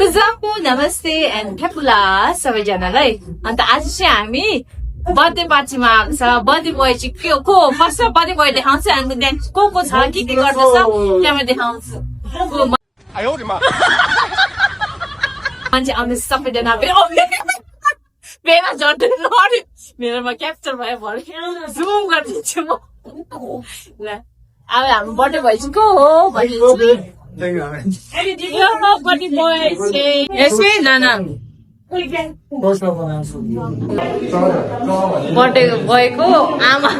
कुजाको नमस्ते एन्ड ठेपुला सबैजनालाई अन्त आज चाहिँ हामी बर्थडे पार्टीमा आएको छ बर्थडे बोय चाहिँ के को फर्स्ट बर्थडे बोय देखाउँछ अनि त्यहाँ को छ के गर्दैछ त्यहाँ देखाउँछु मान्छे आउने सबैजना बेला झर्दैन मेरोमा क्याप्चर भयो भरे जुम गरिदिन्छु म ल अब हाम्रो बर्थडे बोय चाहिँ को हो बर्थडे बोय चाहिँ यसमै नाना बर्थडे बोयको आमा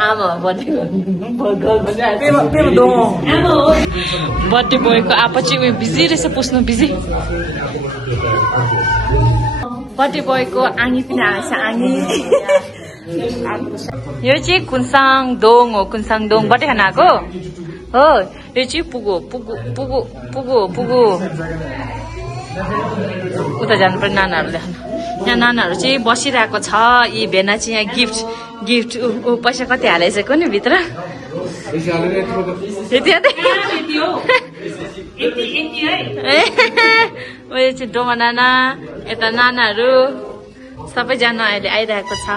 आमा बर्थडे बोयको आपा चाहिँ उयो बिजी रहेछ पुस्नु बिजी बर्थडे बोयको आनी पनि आएछ आनी यो चाहिँ कुन्साङ दोङ हो कुन्साङ दोङ बर्थडे खाना आएको हो यो चाहिँ पुगो पुगो पुगो पुगो पुगो उता जानु पर्ने नानाहरूले यहाँ नानाहरू चाहिँ बसिरहेको छ यी भेना चाहिँ यहाँ गिफ्ट गिफ्ट पैसा कति हालेछ नि भित्र उयो चाहिँ डोमा नाना यता नानाहरू सबैजना अहिले आइरहेको छ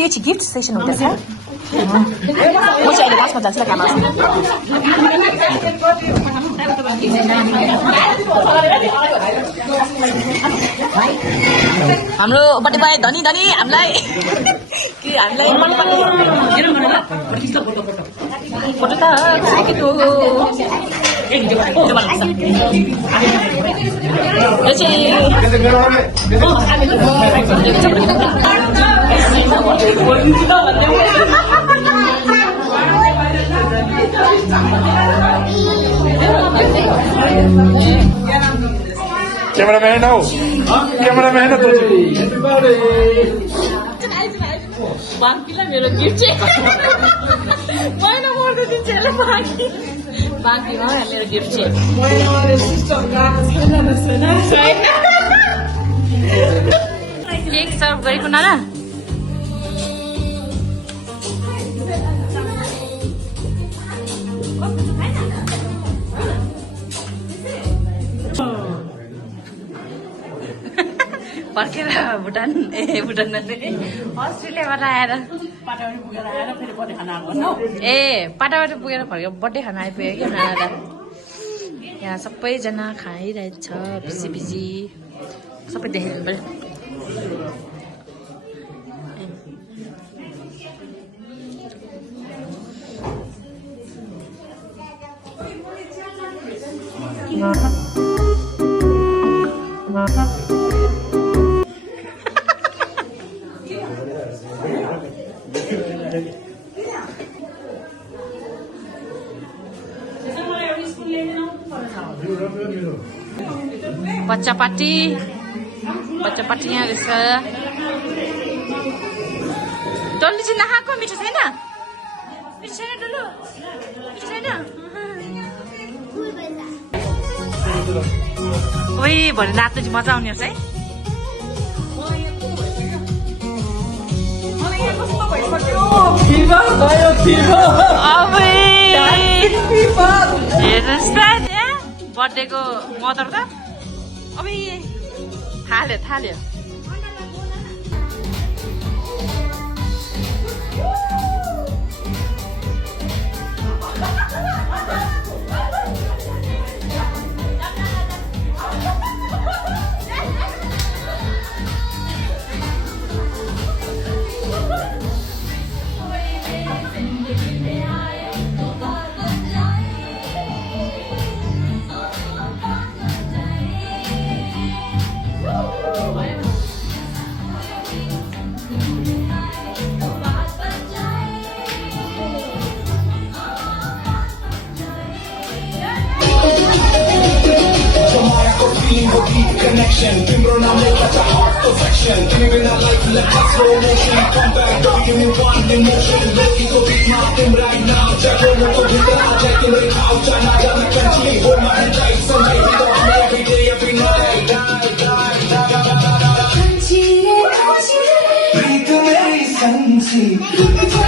यो चाहिँ गिफ्ट सेसन हुँदैछ म चाहिँ अहिले बसमा जान्छु काममा हाम्रो बर्थडे बोय धनी धनी हामीलाई के हामीलाई फोटो त Cameraman हो cameraman हो बाँकीलाई मेरो गिफ्ट चाहिँ मैले मर्दै दिन्छु यसलाई बाँकी बाँकीमा मेरो गिफ्ट चाहिँ केक सर्भ गरेको नाना फर्केर भुटान भुटान अस्ट्रेलियाबाट आएर ए पाटाबाट पुगेर फर्केर बर्थडे खाना आइपुग्यो कि नाना यहाँ सबैजना खाइरहेको छ बिजी बिजी सबै देखेको पऱ्यो बच्चा पार्टी यहाँ रहेछ डल्ली चाहिँ नखाएको मिठो छैन मिठो छैन डल्लो मिठो छैन ओइ भरे नाच्नु चाहिँ मजा आउने रहेछ है हेर्नुहोस् त बर्थडेको मदर त अब थाल्यो connection. Timbro now make such a hot perfection. Living a life like a slow motion. Come back, don't give me one emotion. Loki ko beat my tim right now. Jago mo ko bhitara, jago le khao chana jana country. Hold my hand tight, Sunday we go on every day, every night. Preet merry संसी